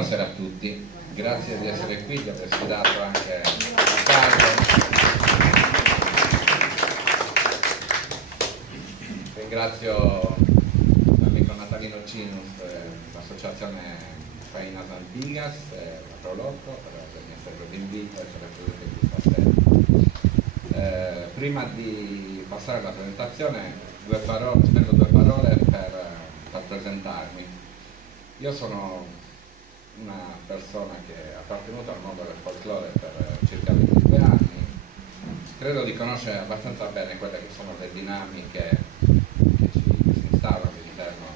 Buonasera a tutti, grazie di essere qui, di aversi dato anche la caldo. Ringrazio l'amico Natalino Cinus, l'associazione Faina Santigas e la Prolotto per avermi accettato l'invito e essere presente qui stasera. Prima di passare alla presentazione, spendo due parole per presentarmi. Io sono una persona che è appartenuta al mondo del folklore per circa 22 anni, credo di conoscere abbastanza bene quelle che sono le dinamiche che si instaurano all'interno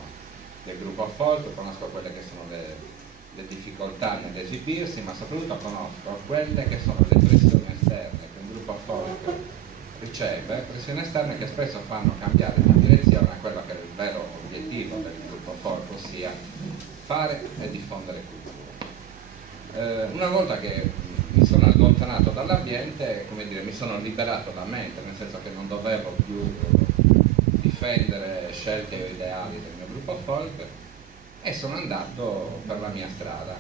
del gruppo folk, conosco quelle che sono le difficoltà nell'esibirsi, ma soprattutto conosco quelle che sono le pressioni esterne che un gruppo folk riceve, pressioni esterne che spesso fanno cambiare di direzione a quello che è il vero obiettivo del gruppo folk, ossia fare e diffondere cultura. Una volta che mi sono allontanato dall'ambiente, come dire, mi sono liberato la mente, nel senso che non dovevo più difendere scelte o ideali del mio gruppo folk e sono andato per la mia strada.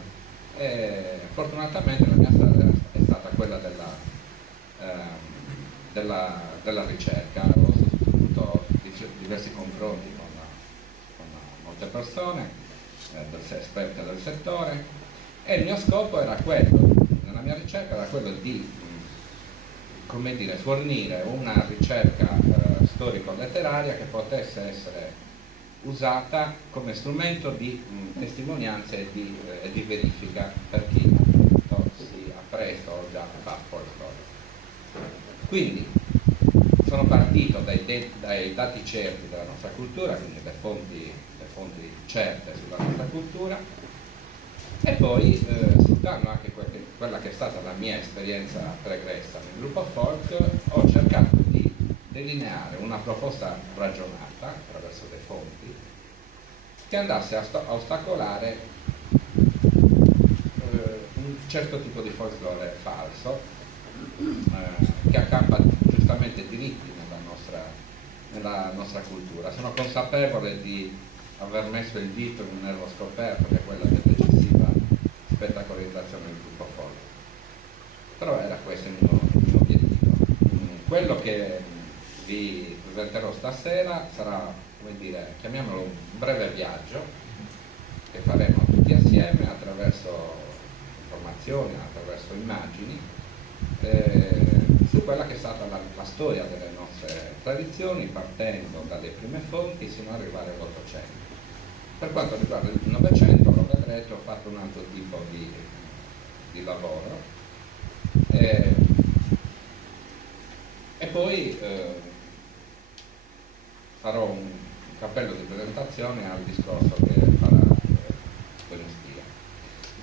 E fortunatamente la mia strada è stata quella della ricerca. Ho sostenuto diversi confronti con molte persone esperte del settore e il mio scopo era quello, nella mia ricerca era quello di, come dire, fornire una ricerca storico-letteraria che potesse essere usata come strumento di testimonianza e di verifica per chi appunto si appresta o già fa folklore. Quindi sono partito dai dati certi della nostra cultura, quindi le fonti certe sulla nostra cultura, e poi sfruttando anche quella che è stata la mia esperienza pregressa nel gruppo folk, ho cercato di delineare una proposta ragionata attraverso le fonti che andasse a ostacolare un certo tipo di folklore falso che accampa giustamente diritti nella nostra cultura. Sono consapevole di aver messo il dito in un nervo scoperto, che è quella dell'eccessiva spettacolarizzazione del gruppo folk. Però era questo il mio obiettivo. Quello che vi presenterò stasera sarà, come dire, chiamiamolo un breve viaggio che faremo tutti assieme attraverso informazioni, attraverso immagini, su quella che è stata la storia delle nostre tradizioni, partendo dalle prime fonti sino ad arrivare all'Ottocento. Per quanto riguarda il Novecento, lo vedrete, ho fatto un altro tipo di lavoro e poi farò un cappello di presentazione al discorso che farà Buenos Dias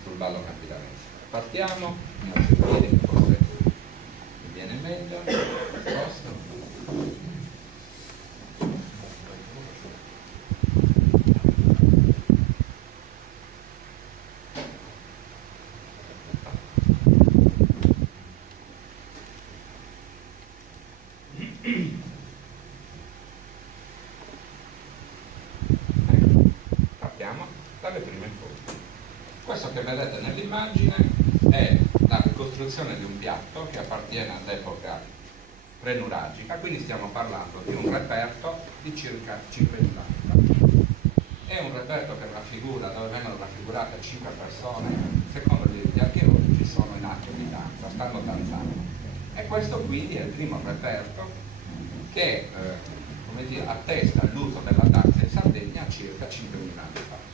sul ballo campidanese. Partiamo, mi alzo in piedi, forse mi viene meglio, posto. Partiamo dalle prime fonti. Questo che vedete nell'immagine è la ricostruzione di un piatto che appartiene all'epoca prenuragica, quindi stiamo parlando di un reperto di circa 5.000 anni fa. È un reperto che raffigura, dove vengono raffigurate 5 persone, secondo gli archeologi sono in atto di danza, stanno danzando. E questo quindi è il primo reperto che come dire, attesta l'uso della danza in Sardegna circa 5.000 anni fa.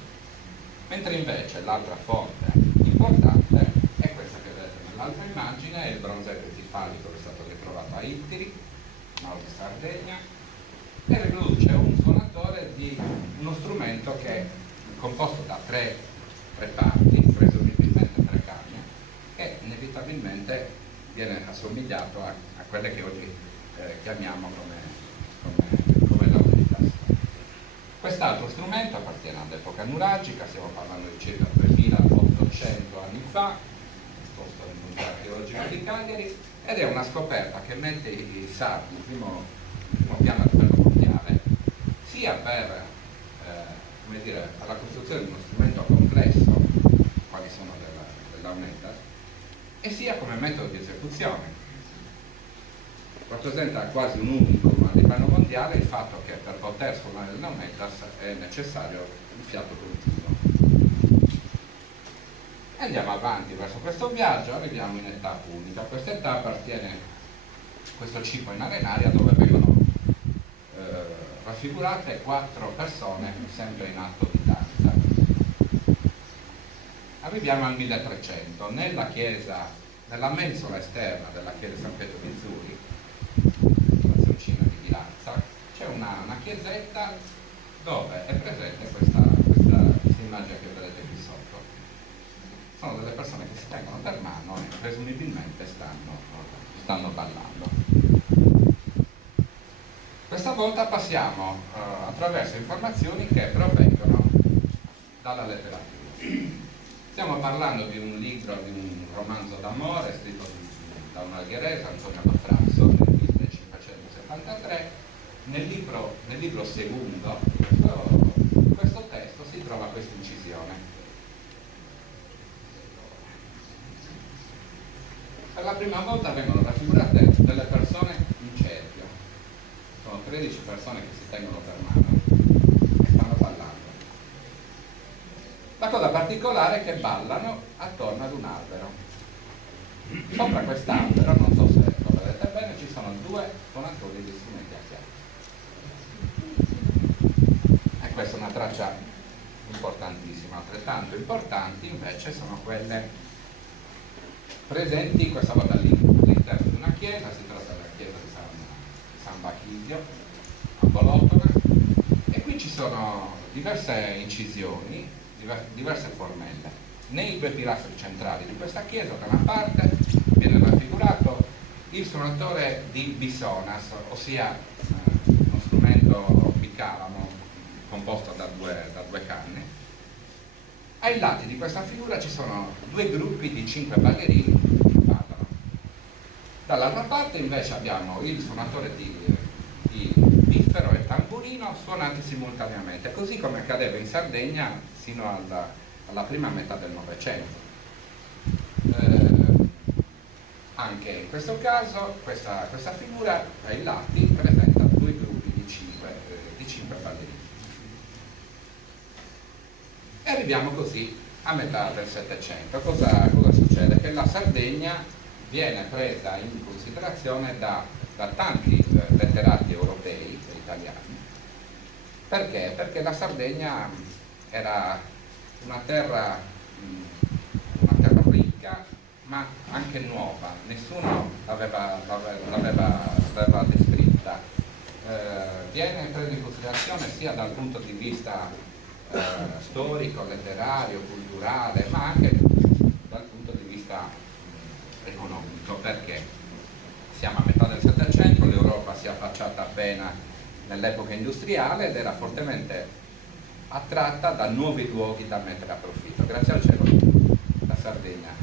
Mentre invece l'altra fonte importante è questa che vedete nell'altra immagine, è il bronzetto etifalico che è stato ritrovato a Ittiri, nord di Sardegna, e riproduce un suonatore di uno strumento che è composto da tre parti, presumibilmente 3 camme, che inevitabilmente viene assomigliato a quelle che oggi chiamiamo come laudi di tasto. Quest'altro strumento appartiene all'epoca nuragica, stiamo parlando di circa 3.800 anni fa, esposto al Museo Archeologico di Cagliari, ed è una scoperta che mette i sardi in primo piano a livello mondiale, sia per come dire, alla costruzione di uno strumento complesso, quali sono Launetas, e sia come metodo di esecuzione. Rappresenta quasi un unicum a livello mondiale il fatto che per poter suonare il Launetas è necessario il fiato continuo. E andiamo avanti verso questo viaggio, arriviamo in età unica. Questa età appartiene a questo ciclo in arenaria dove vengono raffigurate 4 persone sempre in atto di danza. Arriviamo al 1300, nella chiesa, nella mensola esterna della chiesa di San Pietro di Zuri, stazioncina di Milazza, c'è una chiesetta dove è presente questa immagine che vedete qui sotto. Sono delle persone che si tengono per mano e presumibilmente stanno ballando. Questa volta passiamo attraverso informazioni che provengono dalla letteratura. Stiamo parlando di un libro, di un romanzo d'amore scritto da un algherese, Antonio da Frasso, nel 1573. Nel libro secondo questo testo si trova questa incisione. Per la prima volta vengono raffigurate delle persone in cerchio. Sono 13 persone che si tengono per mano e stanno ballando. La cosa particolare è che ballano attorno ad un albero. Sopra quest'albero, non so se lo vedete bene, ci sono 2 suonatori di strumenti a fiato. E questa è una traccia importantissima. Altrettanto importanti invece sono quelle presenti questa volta all'interno di una chiesa. Si tratta della chiesa di San Bachisio a Bolotona, e qui ci sono diverse incisioni, diverse formelle. Nei 2 pilastri centrali di questa chiesa, da una parte viene raffigurato il suonatore di bisonas, ossia uno strumento bicalamo composto da due canne. Ai lati di questa figura ci sono 2 gruppi di 5 ballerini che ballano. Dall'altra parte invece abbiamo il suonatore di piffero e tamburino suonati simultaneamente, così come accadeva in Sardegna sino alla prima metà del Novecento. Anche in questo caso questa figura ai lati presenta 2 gruppi di 5 ballerini. E arriviamo così a metà del Settecento. Cosa succede? Che la Sardegna viene presa in considerazione da tanti letterati europei e italiani. Perché? Perché la Sardegna era una terra ricca, ma anche nuova. Nessuno l'aveva descritta. Viene presa in considerazione sia dal punto di vista storico, letterario, culturale, ma anche dal punto di vista economico. Perché? Siamo a metà del Settecento, l'Europa si è affacciata appena nell'epoca industriale ed era fortemente attratta da nuovi luoghi da mettere a profitto. Grazie al cielo la Sardegna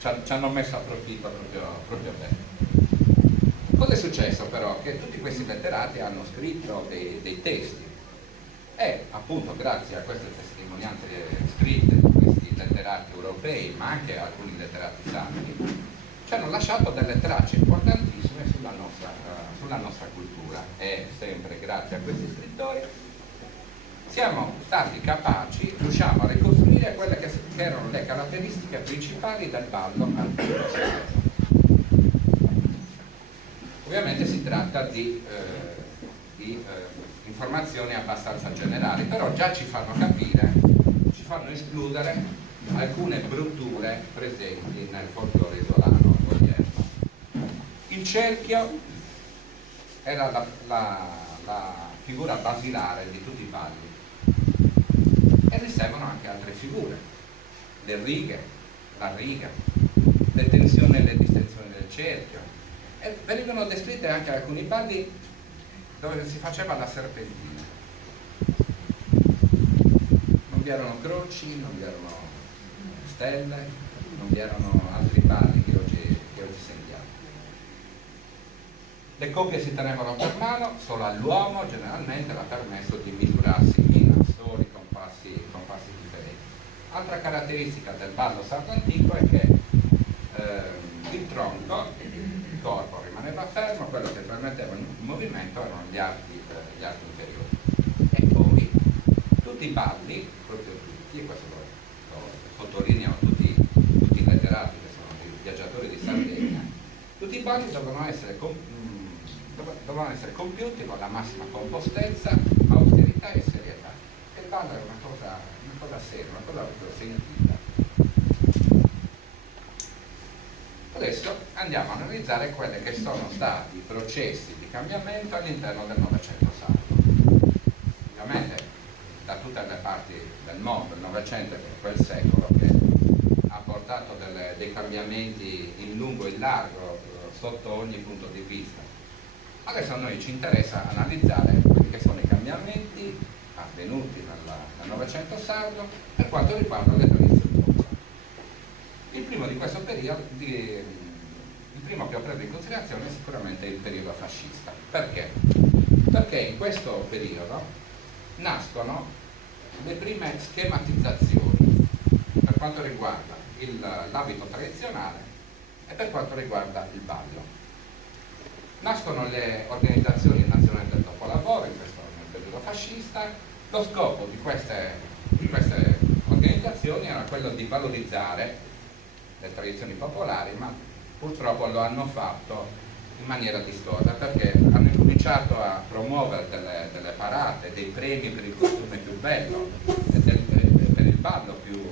ci hanno messo a profitto proprio bene. Cosa è successo però? Che tutti questi letterati hanno scritto dei testi, e appunto grazie a queste testimonianze scritte di questi letterati europei, ma anche alcuni letterati sardi, ci hanno lasciato delle tracce importantissime sulla nostra cultura. E sempre grazie a questi scrittori siamo stati capaci, riusciamo a ricostruire quelle che erano le caratteristiche principali del ballo antico sardo. Ovviamente si tratta di informazioni abbastanza generali, però già ci fanno capire, ci fanno escludere alcune brutture presenti nel folklore isolano odierno. Il cerchio era la figura basilare di tutti i balli, e riservano anche altre figure, le righe, la riga, le tensioni e le distensioni del cerchio, e venivano descritte anche alcuni balli dove si faceva la serpentina. Non vi erano croci, non vi erano stelle, non vi erano altri balli che oggi sentiamo. Le coppie si tenevano per mano, solo all'uomo generalmente era permesso di misurarsi in soli compassi differenti. Altra caratteristica del ballo sardo antico è che il tronco, il corpo rimaneva fermo, quello che permetteva il movimento erano gli arti inferiori. E poi tutti i balli, proprio tutti, e questo lo sottolineano tutti i letterati che sono i viaggiatori di Sardegna, tutti i balli dovevano essere compiuti con la massima compostezza, austerità e serietà. E il ballo era una cosa seria, una cosa proprio sentita. Adesso andiamo a analizzare quelli che sono stati i processi di cambiamento all'interno del Novecento sardo. Ovviamente da tutte le parti del mondo, il Novecento è quel secolo che ha portato dei cambiamenti in lungo e in largo sotto ogni punto di vista. Adesso a noi ci interessa analizzare quelli che sono i cambiamenti avvenuti nel Novecento sardo per quanto riguarda le tradizioni popolari. Il primo di questo periodo, il primo che ho preso in considerazione è sicuramente il periodo fascista. Perché? Perché in questo periodo nascono le prime schematizzazioni per quanto riguarda l'abito tradizionale e per quanto riguarda il ballo. Nascono le organizzazioni nazionali del dopolavoro nel periodo fascista. Lo scopo di queste organizzazioni era quello di valorizzare le tradizioni popolari, ma purtroppo lo hanno fatto in maniera distorta, perché hanno cominciato a promuovere delle parate, dei premi per il costume più bello e per il ballo più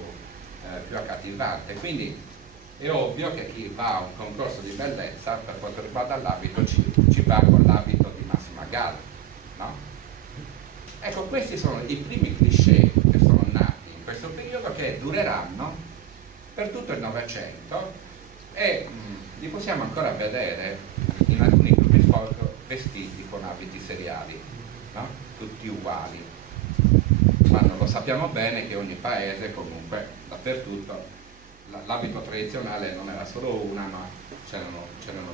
accattivante. Quindi è ovvio che chi va a un concorso di bellezza per quanto riguarda l'abito ci va con l'abito di massima galla, no? Ecco, questi sono i primi cliché che sono nati in questo periodo, che dureranno per tutto il Novecento e li possiamo ancora vedere in alcuni gruppi folk vestiti con abiti seriali, no? Tutti uguali. Ma non lo sappiamo bene che ogni paese, comunque, dappertutto, l'abito tradizionale non era solo una, ma c'erano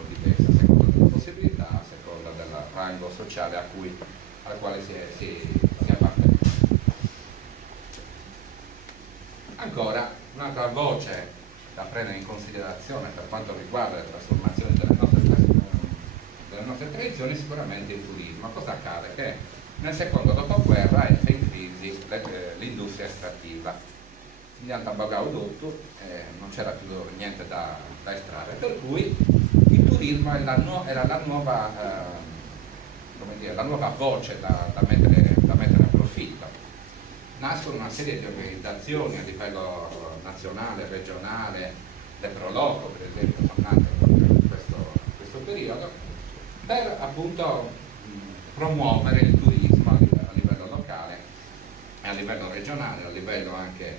diverse, a seconda delle possibilità, a seconda del rango sociale al quale si appartiene. Ancora, un'altra voce da prendere in considerazione per quanto riguarda le trasformazioni delle nostre tradizioni è sicuramente il turismo. Cosa accade? Che nel secondo dopoguerra entra in crisi l'industria estrattiva. Gli Antabagau Dottu non c'era più niente da estrarre, per cui il turismo era la nuova voce da mettere a profitto. Nascono una serie di organizzazioni a livello nazionale, regionale, le Proloco per esempio sono nate proprio in questo periodo, per appunto promuovere il turismo a livello locale, a livello regionale, a livello anche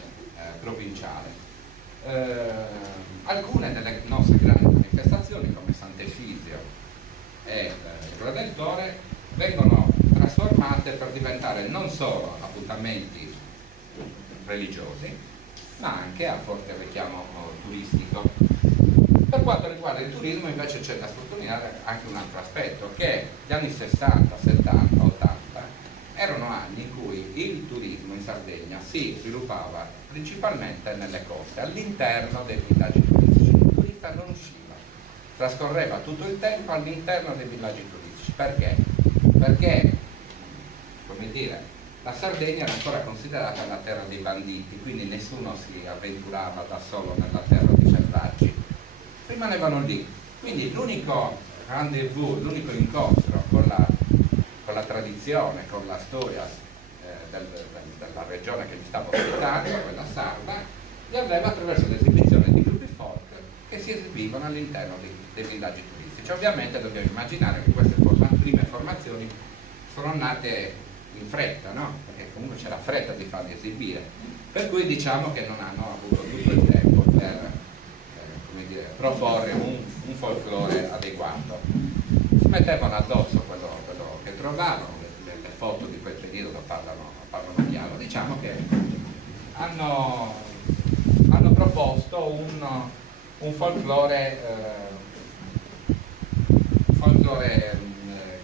provinciale. Alcune delle nostre grandi manifestazioni come Sant'Efisio e il Redentore vengono trasformate per diventare non solo appuntamenti religiosi, ma anche a forte richiamo turistico. Per quanto riguarda il turismo invece c'è da sottolineare anche un altro aspetto, che gli anni 60, 70, 80 erano anni in cui il turismo in Sardegna si sviluppava principalmente nelle coste, all'interno dei villaggi turistici. Il turista non usciva, trascorreva tutto il tempo all'interno dei villaggi turistici. Perché? Perché, come dire, la Sardegna era ancora considerata la terra dei banditi, quindi nessuno si avventurava da solo nella terra dei selvaggi, rimanevano lì. Quindi l'unico rendezvous, l'unico incontro con la tradizione, con la storia della regione che gli stava ospitando, quella sarda, li aveva attraverso l'esibizione di gruppi folk che si esibivano all'interno dei villaggi turistici. Ovviamente dobbiamo immaginare che queste prime formazioni sono nate in fretta, no? Perché comunque c'era fretta di farli esibire, per cui diciamo che non hanno avuto tutto il tempo per come dire, proporre un folklore adeguato. Si mettevano addosso quello che trovavano, le foto di quel periodo parlano chiaro. Diciamo che hanno proposto un folklore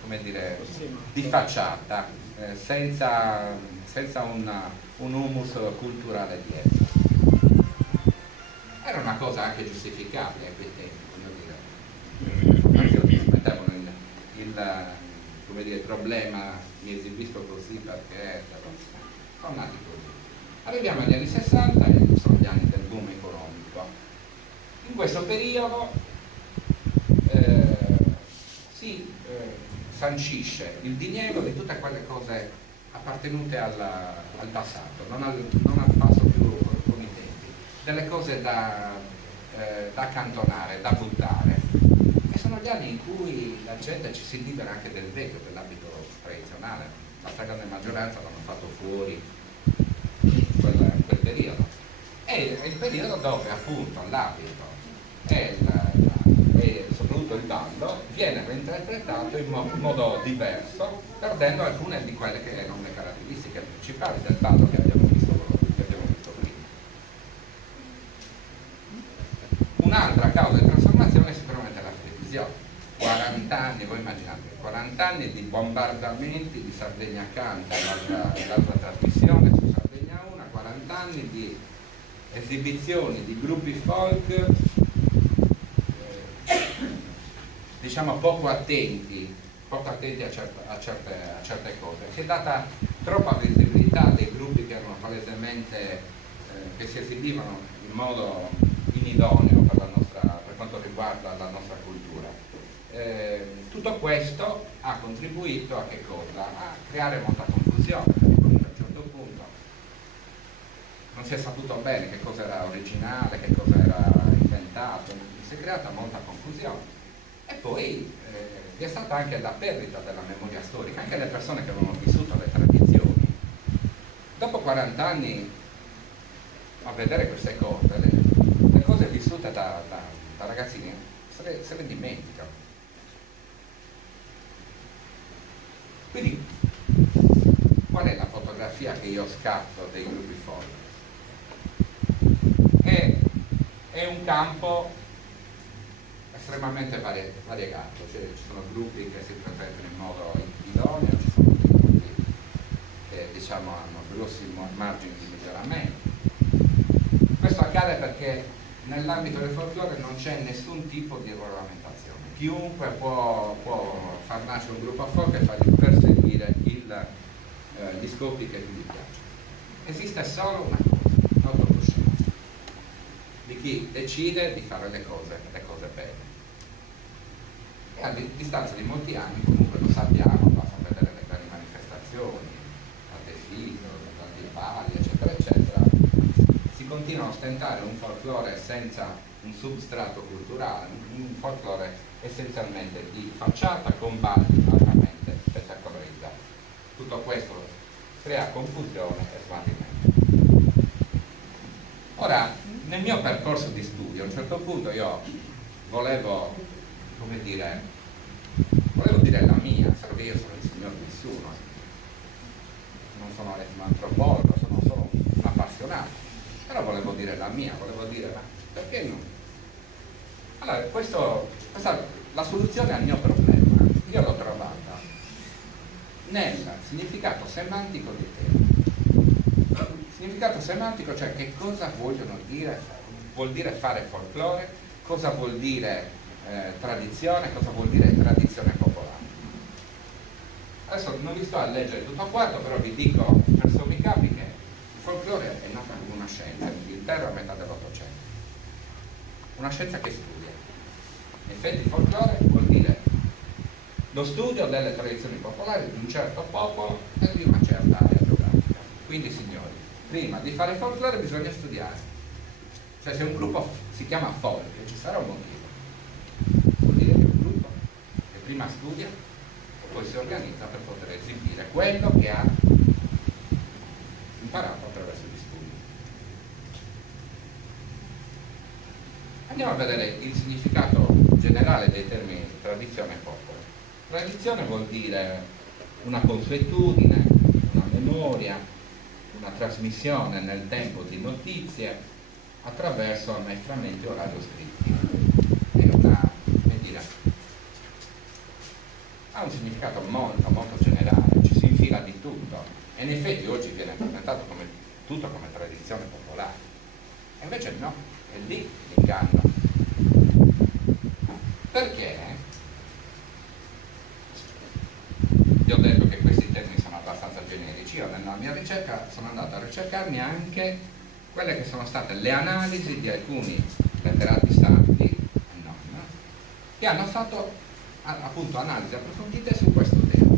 come dire, di facciata, senza un humus culturale dietro. era una cosa anche giustificabile a quei tempi, voglio dire. Le informazioni si mettevano come dire, il problema, mi esibisco così perché sono nati così. Arriviamo agli anni 60 e sono gli anni del boom economico. In questo periodo si sancisce il diniego di tutte quelle cose appartenute al passato, non al passo più con i tempi, delle cose da accantonare, da buttare. E sono gli anni in cui la gente ci si libera anche del vecchio, dell'abito tradizionale. La stragrande maggioranza l'hanno fatto fuori in quel periodo. È il periodo dove appunto l'abito e soprattutto il ballo viene reinterpretato in modo diverso, perdendo alcune di quelle che erano le caratteristiche principali del ballo che abbiamo visto prima. Un'altra causa di trasformazione è sicuramente la televisione. 40 anni, voi immaginate, 40 anni di bombardamenti di Sardegna Canta, l'altra trasmissione su Sardegna 1, 40 anni di esibizioni di gruppi folk diciamo poco attenti a certe cose. Si è data troppa visibilità dei gruppi che erano palesemente che si esibivano in modo inidoneo per quanto riguarda la nostra cultura. Tutto questo ha contribuito a che cosa? A creare molta confusione, perché comunque a un certo punto non si è saputo bene che cosa era originale, che cosa era inventato, si è creata molta confusione. E poi vi è stata anche la perdita della memoria storica, anche le persone che avevano vissuto le tradizioni. Dopo 40 anni a vedere queste cose, le cose vissute da ragazzini se le dimenticano. Quindi qual è la fotografia che io scatto dei gruppi folk? È un campo estremamente variegato, cioè ci sono gruppi che si presentano in modo idoneo, ci sono gruppi che diciamo hanno grossi margini di miglioramento. Questo accade perché nell'ambito del folklore non c'è nessun tipo di regolamentazione. Chiunque può far nascere un gruppo folk e fargli perseguire gli scopi che gli piacciono. Esiste solo una cosa, l'autocoscienza di chi decide di fare le cose bene. E a distanza di molti anni comunque lo sappiamo, basta vedere le grandi manifestazioni, a Defido, tanti pali, eccetera, eccetera. Si continua a ostentare un folklore senza un substrato culturale, un folklore essenzialmente di facciata con balli altamente spettacolarizzati. Tutto questo crea confusione e smarrimento. Ora, nel mio percorso di studio, a un certo punto io volevo dire la mia, perché io sono il signor nessuno, non sono etnoantropologo, sono solo un appassionato, però volevo dire la mia, volevo dire ma perché no? Allora, la soluzione al mio problema io l'ho trovata nel significato semantico dei termini. Significato semantico, cioè che cosa vogliono dire, vuol dire fare folklore, cosa vuol dire tradizione, cosa vuol dire tradizione popolare. Adesso non vi sto a leggere tutto quanto, però vi dico per sommi capi che il folklore è nato come una scienza in Inghilterra a metà dell'Ottocento. Una scienza che studia. In effetti il folklore vuol dire lo studio delle tradizioni popolari di un certo popolo e di una certa area geografica. Quindi signori, prima di fare folklore bisogna studiare. Cioè se un gruppo si chiama folk, ci sarà un motivo. Vuol dire che è un gruppo che prima studia e poi si organizza per poter esibire quello che ha imparato attraverso gli studi. Andiamo a vedere il significato generale dei termini tradizione e popolo. Tradizione vuol dire una consuetudine, una memoria, una trasmissione nel tempo di notizie attraverso ammaestramenti o radioscritti. Ha un significato molto molto generale, ci si infila di tutto e in effetti oggi viene presentato come tutto come tradizione popolare e invece no, è lì Perché vi ho detto che questi termini sono abbastanza generici. Io nella mia ricerca sono andato a ricercarmi anche quelle che sono state le analisi di alcuni letterati sardi e non, che hanno fatto appunto analisi approfondite su questo tema.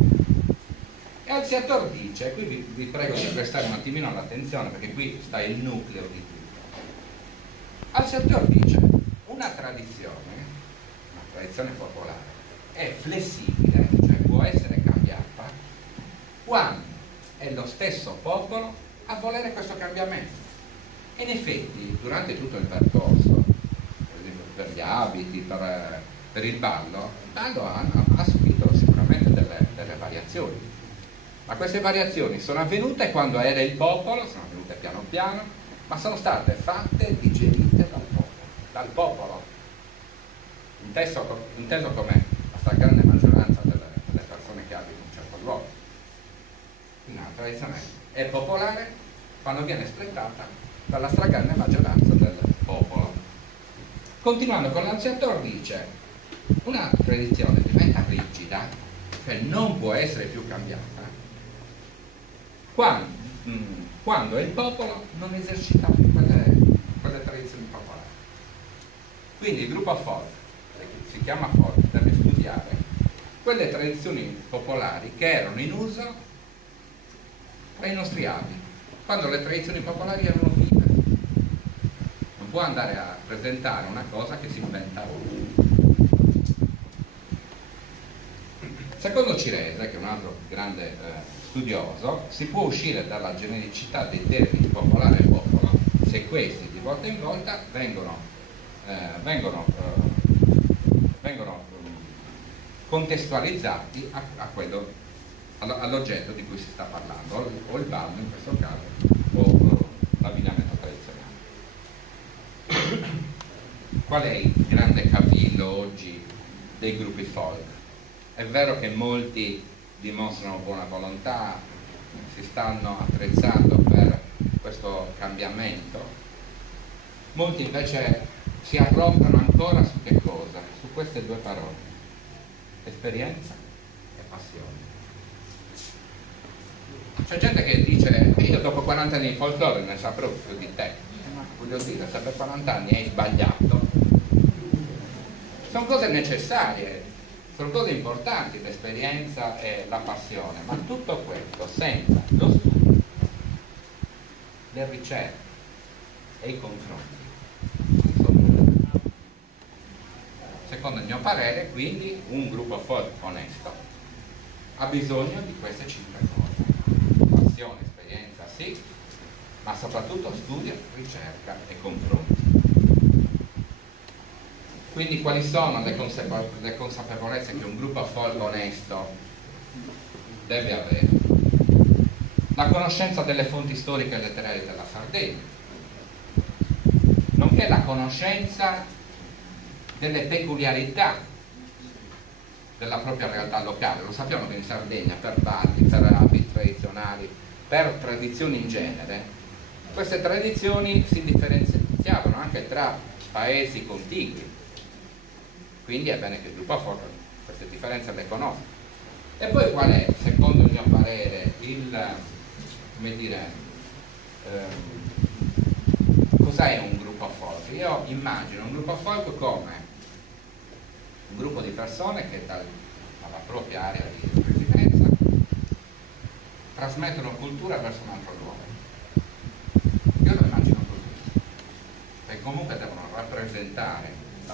E Alciator dice, qui vi prego di prestare un attimino l'attenzione perché qui sta il nucleo di tutto. Alciator dice una tradizione popolare è flessibile, cioè può essere cambiata quando è lo stesso popolo a volere questo cambiamento. E in effetti durante tutto il percorso, per esempio per gli abiti, per il ballo ha subito sicuramente delle variazioni, ma queste variazioni sono avvenute quando era il popolo, sono avvenute piano piano, ma sono state fatte e digerite dal popolo, inteso come la stragrande maggioranza delle persone che abitano in un certo luogo. Quindi la tradizione è popolare quando viene espletata dalla stragrande maggioranza del popolo. Continuando con l'Alciator dice una tradizione diventa rigida, cioè non può essere più cambiata quando il popolo non esercita quelle tradizioni popolari. Quindi il gruppo folk, che si chiama folk, deve studiare quelle tradizioni popolari che erano in uso tra i nostri avi, quando le tradizioni popolari erano vive. Non può andare a presentare una cosa che si inventa oggi. Secondo Cirese, che è un altro grande studioso, si può uscire dalla genericità dei termini popolare e popolo se questi di volta in volta vengono contestualizzati all'oggetto di cui si sta parlando, o il ballo in questo caso, o l'abbigliamento tradizionale. Qual è il grande cavillo oggi dei gruppi folk? È vero che molti dimostrano buona volontà, si stanno attrezzando per questo cambiamento, molti invece si arroccano ancora su che cosa? Su queste due parole: esperienza e passione. C'è gente che dice io dopo 40 anni di folklore ne saprò più di te, ma voglio dire, se per 40 anni hai sbagliato, sono cose necessarie, sono cose importanti, l'esperienza e la passione, ma tutto questo senza lo studio, le ricerche e i confronti non sono nulla. Secondo il mio parere, quindi, un gruppo folk onesto ha bisogno di queste 5 cose: passione, esperienza, sì, ma soprattutto studio, ricerca e confronti. Quindi quali sono le consapevolezze che un gruppo folk onesto deve avere? La conoscenza delle fonti storiche e letterarie della Sardegna, nonché la conoscenza delle peculiarità della propria realtà locale. Lo sappiamo che in Sardegna per balli, per abiti tradizionali, per tradizioni in genere, queste tradizioni si differenziavano anche tra paesi contigui. Quindi è bene che il gruppo folk queste differenze le conosca. E poi qual è, secondo il mio parere, cos'è un gruppo folk? Io immagino un gruppo folk come un gruppo di persone che dalla propria area di residenza trasmettono cultura verso un altro luogo. Io lo immagino così, perché comunque devono rappresentare il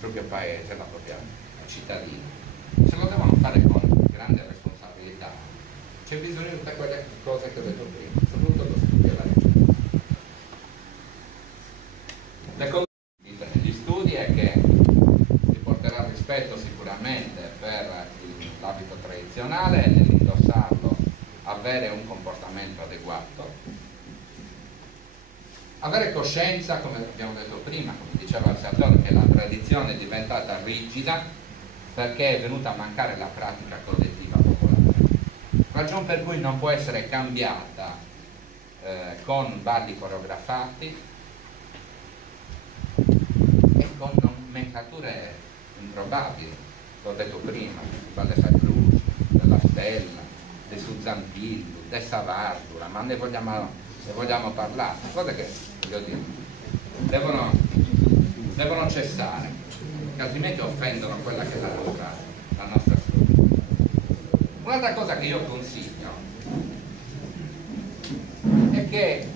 proprio paese, la propria cittadina. Se lo devono fare con grande responsabilità, c'è bisogno di tutte quelle cose che ho detto prima, soprattutto lo studio e la ricerca. Le conclusioni degli studi è che si porterà rispetto sicuramente per l'abito tradizionale e nell'indossarlo avere un comportamento adeguato, avere coscienza, come abbiamo detto prima, come diceva il Sartori, che la tradizione è diventata rigida perché è venuta a mancare la pratica collettiva popolare, ragione per cui non può essere cambiata con balli coreografati e con nomenclature improbabili, l'ho detto prima, Valle Sacruce, della Stella, di Suzzantillo, di Savardura, ma ne vogliamo parlare, cose che, voglio dire, devono cessare, che altrimenti offendono quella che è la nostra struttura. Un'altra cosa che io consiglio è che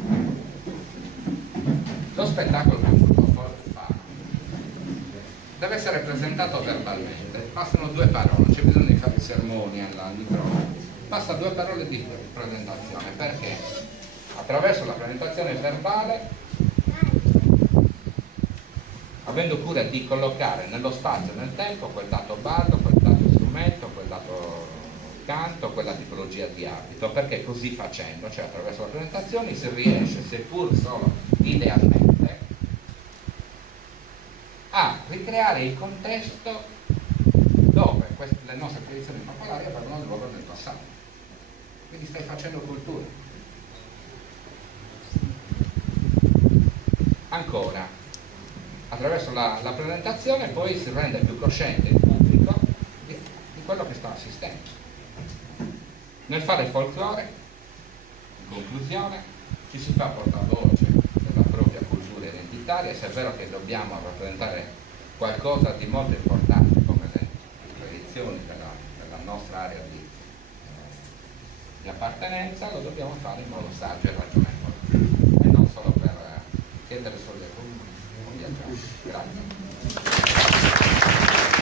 lo spettacolo che un gruppo fa deve essere presentato verbalmente, bastano 2 parole, non c'è bisogno di fare sermoni al microfono, basta 2 parole di presentazione, perché attraverso la presentazione verbale, avendo cura di collocare nello spazio e nel tempo quel dato ballo, quel dato strumento, quel dato canto, quella tipologia di abito, perché così facendo, cioè attraverso la presentazione, si riesce, seppur solo idealmente, a ricreare il contesto dove le nostre tradizioni popolari avevano luogo nel passato. Quindi stai facendo cultura. Ancora, attraverso la presentazione poi si rende più cosciente il pubblico di quello che sta assistendo. Nel fare il folklore, in conclusione, ci si fa portavoce della propria cultura identitaria, se è vero che dobbiamo rappresentare qualcosa di molto importante come le tradizioni della nostra area di appartenenza, lo dobbiamo fare in modo saggio e ragionevole e non solo per chiedere soldi a tutti. Grazie.